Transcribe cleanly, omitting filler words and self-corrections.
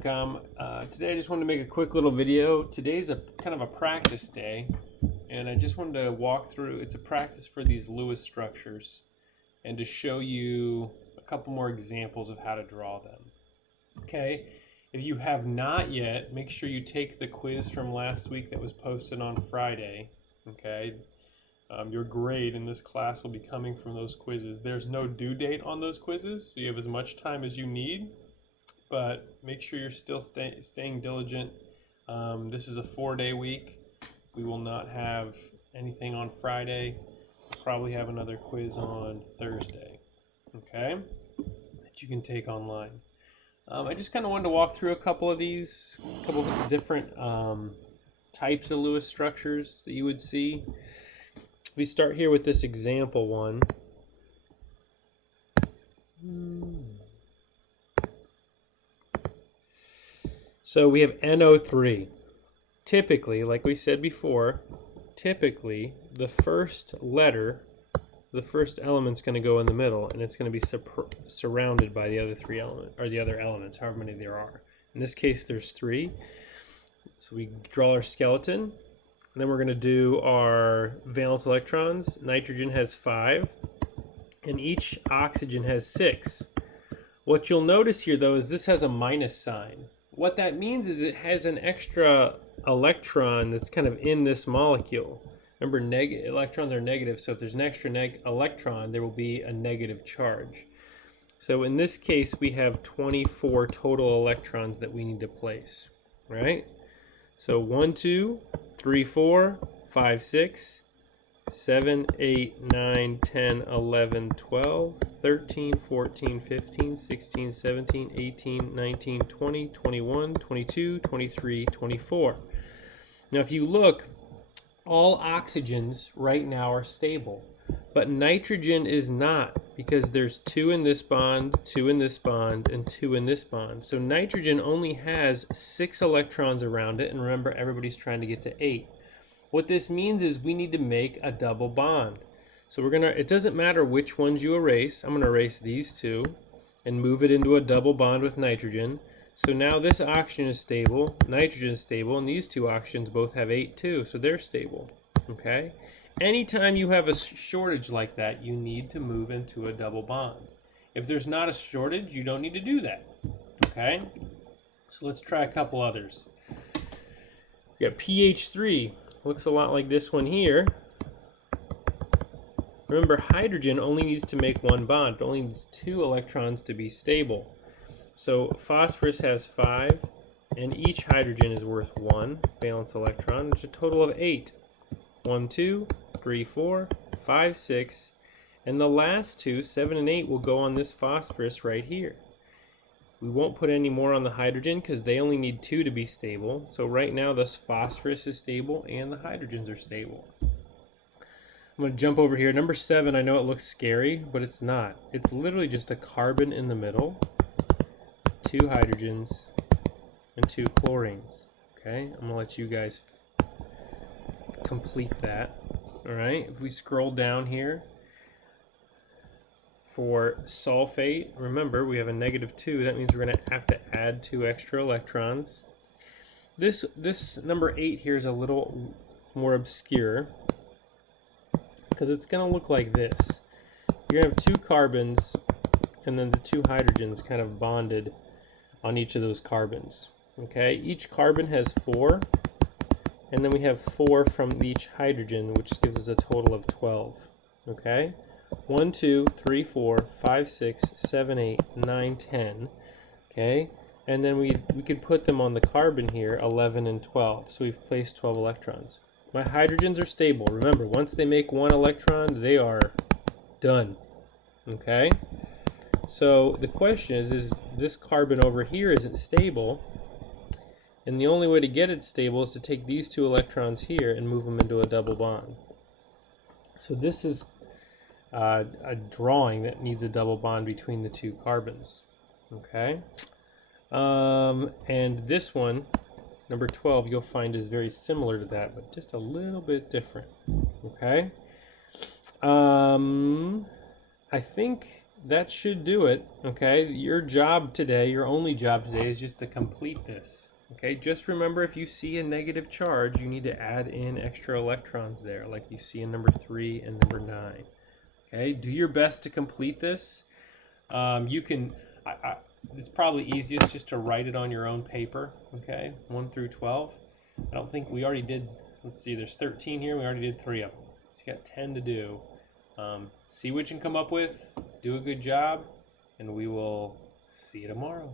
ChemCom. Today I just wanted to make a quick little video. Today's a kind of a practice day, and I just wanted to walk through, it's a practice for these Lewis structures, and to show you a couple more examples of how to draw them. Okay, if you have not yet, make sure you take the quiz from last week that was posted on Friday. Okay, your grade in this class will be coming from those quizzes. There's no due date on those quizzes, so you have as much time as you need, but make sure you're still staying diligent. This is a 4-day week. We will not have anything on Friday. We'll probably have another quiz on Thursday, okay, that you can take online. I just kind of wanted to walk through a couple of these, of different types of Lewis structures that you would see. We start here with this example one. So we have NO3. Typically, like we said before, typically the first letter, the first element's going to go in the middle, and it's going to be surrounded by the other three elements, or the other elements, however many there are. In this case, there's 3. So we draw our skeleton. And then we're going to do our valence electrons. Nitrogen has 5, and each oxygen has 6. What you'll notice here, though, is this has a minus sign. What that means is it has an extra electron that's kind of in this molecule. Remember, electrons are negative, so if there's an extra electron, there will be a negative charge. So in this case, we have 24 total electrons that we need to place, right? So 1, 2, 3, 4, 5, 6, 7, 8, 9, 10, 11, 12, 13, 14, 15, 16, 17, 18, 19, 20, 21, 22, 23, 24. Now if you look, all oxygens right now are stable, but nitrogen is not, because there's 2 in this bond, 2 in this bond, and 2 in this bond. So nitrogen only has 6 electrons around it, and remember, everybody's trying to get to 8. What this means is we need to make a double bond. So we're gonna, it doesn't matter which ones you erase. I'm gonna erase these 2 and move it into a double bond with nitrogen. So now this oxygen is stable, nitrogen is stable, and these 2 oxygens both have 8 too, so they're stable, okay? Anytime you have a shortage like that, you need to move into a double bond. If there's not a shortage, you don't need to do that, okay? So let's try a couple others. We got pH3, looks a lot like this one here. Remember, hydrogen only needs to make 1 bond, it only needs 2 electrons to be stable. So phosphorus has 5, and each hydrogen is worth 1 valence electron, which is a total of 8. 1, 2, 3, 4, 5, 6, and the last 2, 7 and 8, will go on this phosphorus right here. We won't put any more on the hydrogen because they only need 2 to be stable. So right now this phosphorus is stable and the hydrogens are stable. I'm going to jump over here. Number 7, I know it looks scary, but it's not. It's literally just a carbon in the middle, 2 hydrogens, and 2 chlorines. Okay, I'm going to let you guys complete that. Alright, if we scroll down here for sulfate, remember we have a -2, that means we're going to have to add 2 extra electrons. This number 8 here is a little more obscure because it's going to look like this. You're going to have 2 carbons and then the 2 hydrogens kind of bonded on each of those carbons. Okay, each carbon has 4. And then we have 4 from each hydrogen, which gives us a total of 12. Okay? 1, 2, 3, 4, 5, 6, 7, 8, 9, 10. Okay? And then we could put them on the carbon here, 11 and 12. So we've placed 12 electrons. My hydrogens are stable. Remember, once they make 1 electron, they are done. Okay? So the question is this carbon over here isn't stable. And the only way to get it stable is to take these 2 electrons here and move them into a double bond. So this is a drawing that needs a double bond between the 2 carbons. Okay? And this one, number 12, you'll find is very similar to that, but just a little bit different. Okay? I think that should do it. Okay, your job today, your only job today, is just to complete this. Okay, just remember, if you see a negative charge, you need to add in extra electrons there, like you see in number 3 and number 9. Okay, do your best to complete this. You can, it's probably easiest just to write it on your own paper. Okay, 1 through 12. I don't think we already did, let's see, there's 13 here, we already did 3 of them. So you got 10 to do. See what you can come up with, do a good job, and we will see you tomorrow.